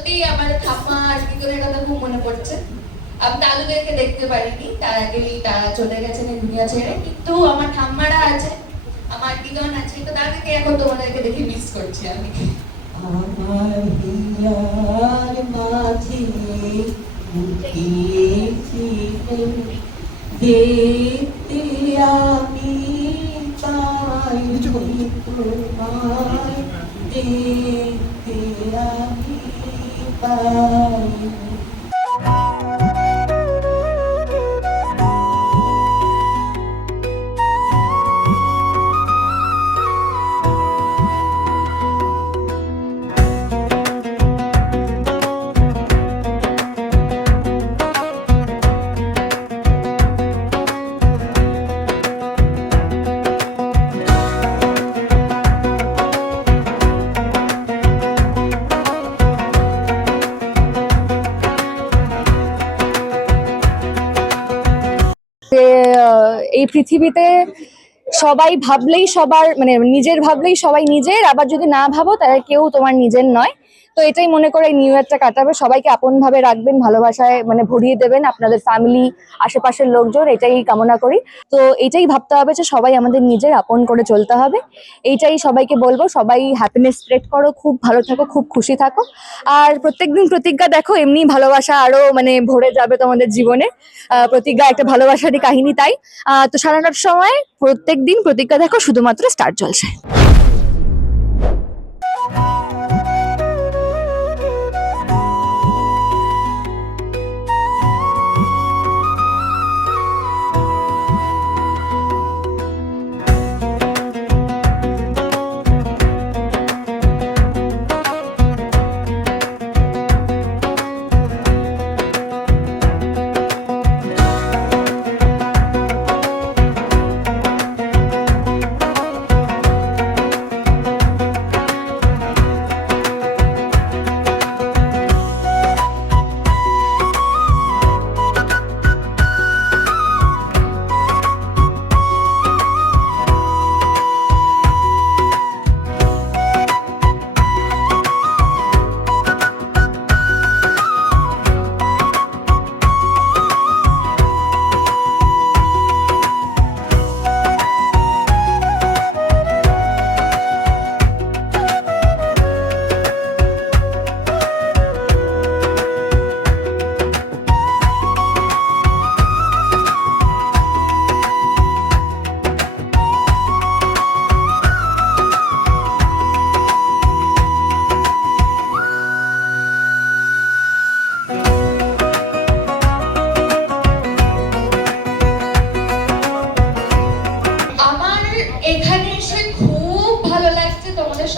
সত্যি আমার ঠাম্মা আর দিদুনের কথা খুব মনে পড়ছে। আমি দাদুদেরকে দেখতে পারিনি, তার আগেই তারা চলে গেছেন এই দুনিয়া ছেড়ে, কিন্তু আমার ঠাম্মারা আছে, আমার দিদন আছে, তো তাদেরকে এখন তোমাদেরকে দেখে মিস করছি আমি। আমার হিয়ার মাঝে লুকিয়েছিলেন, দেখতে আমি পাই তোমায়, দেখতে আমি পাই। এই পৃথিবীতে সবাই ভাবলেই সবার মানে নিজের ভাবলেই সবাই নিজের, আবার যদি না ভাবো তাহলে কেউ তোমার নিজের নয়। তো এটাই মনে করে নিউ ইয়ারটা কাটাবে, সবাইকে আপন ভাবে রাখবেন, ভালোবাসায় মানে ভরিয়ে দেবেন আপনাদের ফ্যামিলি, আশেপাশের লোকজন, এটাই কামনা করি। তো এটাই ভাবতে হবে যে সবাই আমাদের নিজের, আপন করে চলতে হবে। এইটাই সবাইকে বলবো, সবাই হ্যাপিনেস স্প্রেড করো, খুব ভালো থাকো, খুব খুশি থাকো। আর প্রত্যেকদিন প্রতিজ্ঞা দেখো, এমনি ভালোবাসা আরো মানে ভরে যাবে তোমাদের জীবনে। প্রতিজ্ঞা একটা ভালোবাসারই কাহিনী, তাই তো সারাটার সময় প্রত্যেকদিন প্রতিজ্ঞা দেখো শুধুমাত্র স্টার জলসায়।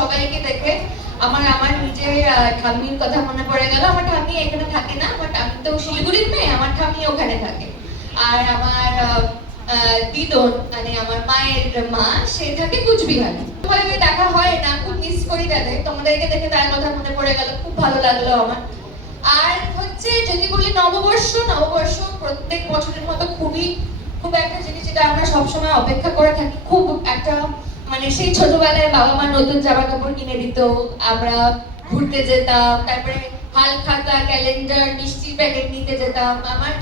সবাইকে দেখে আমার আমার নিজের ঠাম্মির কথা মনে পড়ে গেল। আমার ঠাম্মি এখানে থাকে না, আমার ঠাম্মি তো শিলিগুড়ির মেয়ে, আমার ঠাম্মি ওখানে থাকে। আর আমার দিদন মানে আমার মায়ের মা, সে থাকে কুচবিহারে। ভাবে দেখা হয় না, খুব মিস করি তাদের। তোমাদেরকে দেখে তার কথা মনে পড়ে গেল, খুব ভালো লাগলো আমার। আর হচ্ছে যদি বলি নববর্ষ, নববর্ষ প্রত্যেক বছরের মতো খুব একটা জিনিস যেটা আমরা সবসময় অপেক্ষা করে থাকি, খুব একটা মানে সেই ছোটবেলায় বাবা মা নতুন জামা কাপড় কিনে দিত, আমরা ঘুরতে যেতাম, তারপরে হাল খাতা, ক্যালেন্ডার, মিষ্টির প্যাকেট নিতে যেতাম।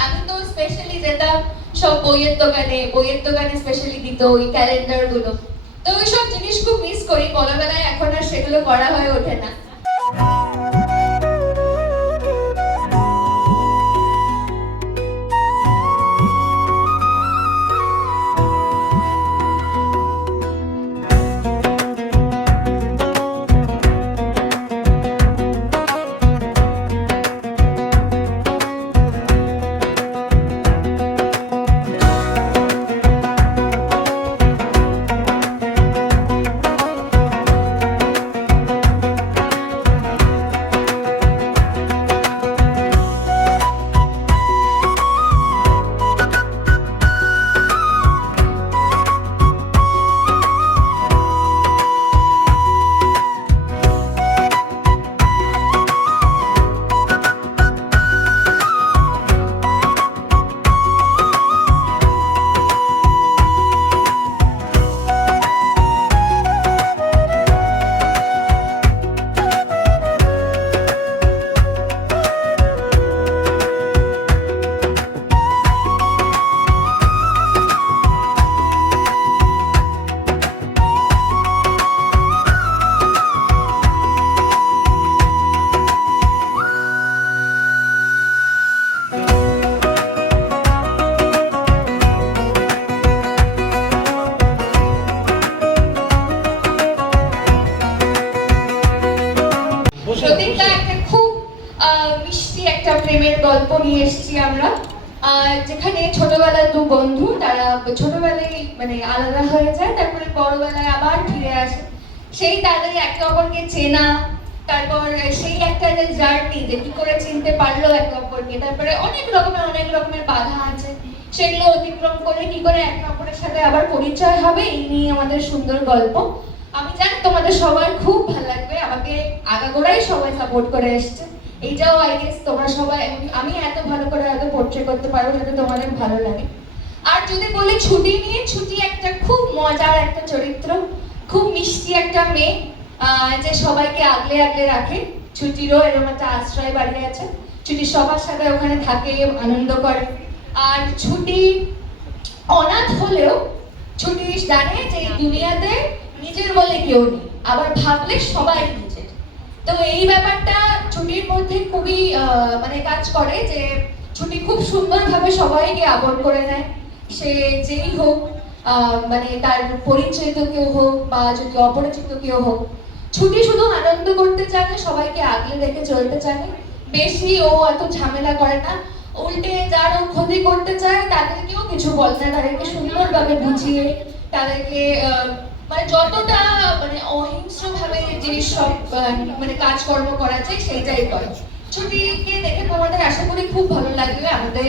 আমি তো স্পেশালি যেতাম সব বইয়ের দোকানে স্পেশালি দিত ওই ক্যালেন্ডার গুলো। তো ওই সব জিনিস খুব মিস করি, বড়বেলায় এখন আর সেগুলো করা হয়ে ওঠে না। এটা একটা খুব মিষ্টি একটা প্রেমের গল্প নিয়ে এসেছি আমরা, যেখানে ছোটবেলায় দু বন্ধু, তারা ছোটবেলায় মানে আলাদা হয়ে যায়, তারপরে বড়বেলায় আবার ফিরে আসে। সেই তাদের একে অপরকে চেনা, তারপর সেই একটা জার্নি যে কি করে চিনতে পারলো একে অপরকে, তারপরে অনেক রকমের বাধা আছে, সেগুলো অতিক্রম করে কি করে একে অপরের সাথে আবার পরিচয় হবে, এই নিয়ে আমাদের সুন্দর গল্প। আমি জানি তোমাদের সবার খুব ভালো লাগবে, আমাকে আগাগোড়াই সবাই সাপোর্ট করে এসছে। এইটাও আই গেস তোমরা সবাই, আমি এত ভালো করে হয়তো পোর্ট্রে করতে পারবো যাতে তোমাদের ভালো লাগে। আর যদি বলি ছুটি নিয়ে, ছুটি একটা খুব মজার একটা চরিত্র, খুব মিষ্টি একটা মেয়ে, যে সবাইকে আগলে আগলে রাখে। ছুটিরও এরকম একটা আশ্রয় বাড়ি আছে, ছুটি সবার সাথে ওখানে থাকে, আনন্দ করে। আর ছুটি অনাথ হলেও ছুটি জানে যে এই দুনিয়াতে নিজের বলে কেউ নেই, আবার ভাবলে সবাই নিজের। তো এই ব্যাপারটা ছুটির মধ্যে খুবই মানে কাজ করে, যে ছুটি খুব সুন্দরভাবে সবাইকে আপন করে নেয়। সে যেই হোক, মানে তার পরিচিত কেউ হোক বা যদি অপরিচিত কেউ হোক, ছুটি শুধু আনন্দ করতে জানে, সবাইকে আগলে রেখে চলতে জানে। বেশি ও এত ঝামেলা করে না, উল্টে যারা ক্ষতি করতে চায় তাদেরকেও কিছু বলে না, তাদেরকে সুন্দরভাবে বুঝিয়ে, তাদেরকে মানে যতটা মানে অহিংস্র ভাবে যে সব মানে কাজকর্ম করা যায় সেইটাই করে। ছুটিকে দেখে তোমাদের আশা করি খুব ভালো লাগবে। আমাদের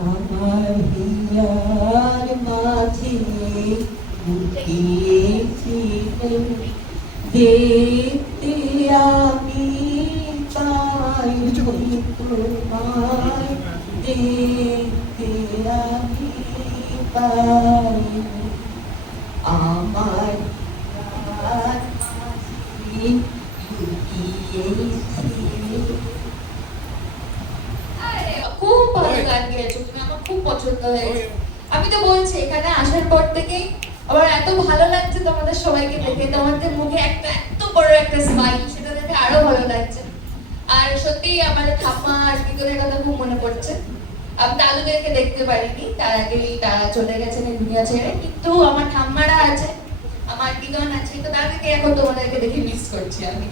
আমার হিয়ার মাঝে লুকিয়েছিলেন, দেখতে আমি পাই তোমায়, দেখতে আমি পাই আমার হিয়ার মাঝে লুকিয়েছিলেন। খুব ভালো গান গেয়েছো তুমি, আমার খুব পছন্দ হয়েছে। আমি তো বলছি এখানে আসার পর থেকেই আমার এত ভালো লাগছে তোমাদের সবাইকে দেখে, তোমাদের মুখে একটা এত বড় একটা স্মাইল, সেটা দেখে আরো ভালো লাগছে। আর সত্যি আমার ঠাম্মা আর কিতনের কথা খুব মনে পড়ছে। আমি দাদুদেরকে দেখতে পারিনি, তার আগেই তারা চলে গেছেন এই দুনিয়া ছেড়ে, কিন্তু আমার ঠাম্মারা আছে, আমার কিতন আছে, তো তাদেরকে এখন তোমাদেরকে দেখে মিস করছি আমি।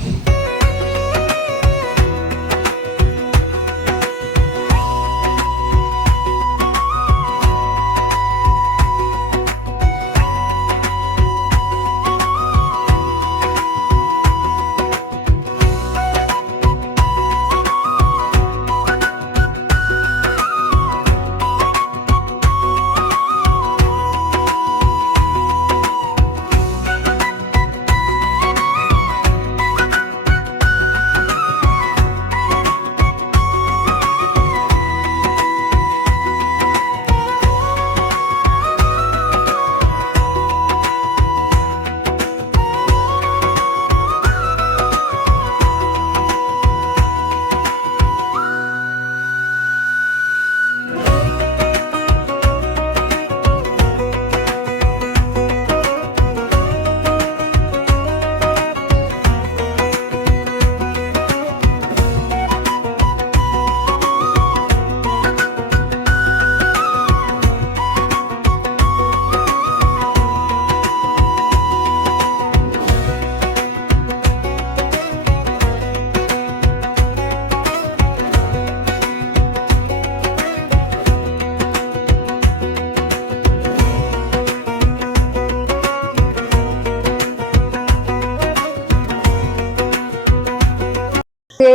যে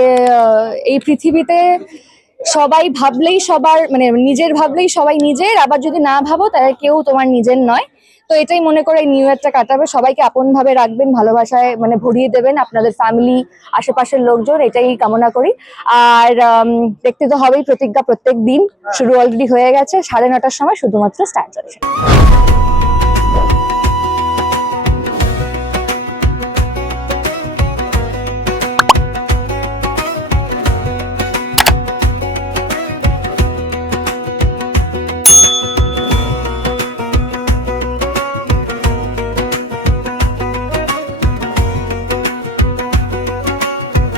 এই পৃথিবীতে সবাই ভাবলেই সবার মানে নিজের ভাবলেই সবাই নিজের, আবার যদি না ভাবো তাহলে কেউ তোমার নিজের নয়। তো এটাই মনে করে নিউ ইয়ারটা কাটাবে, সবাইকে আপন ভাবে রাখবেন, ভালোবাসায় মানে ভরিয়ে দেবেন আপনাদের ফ্যামিলি, আশেপাশের লোকজন, এটাই কামনা করি। আর দেখতে তো হবেই প্রতিজ্ঞা প্রত্যেক দিন, শুরু অলরেডি হয়ে গেছে 9:30টার সময় শুধুমাত্র স্টার জলসায়।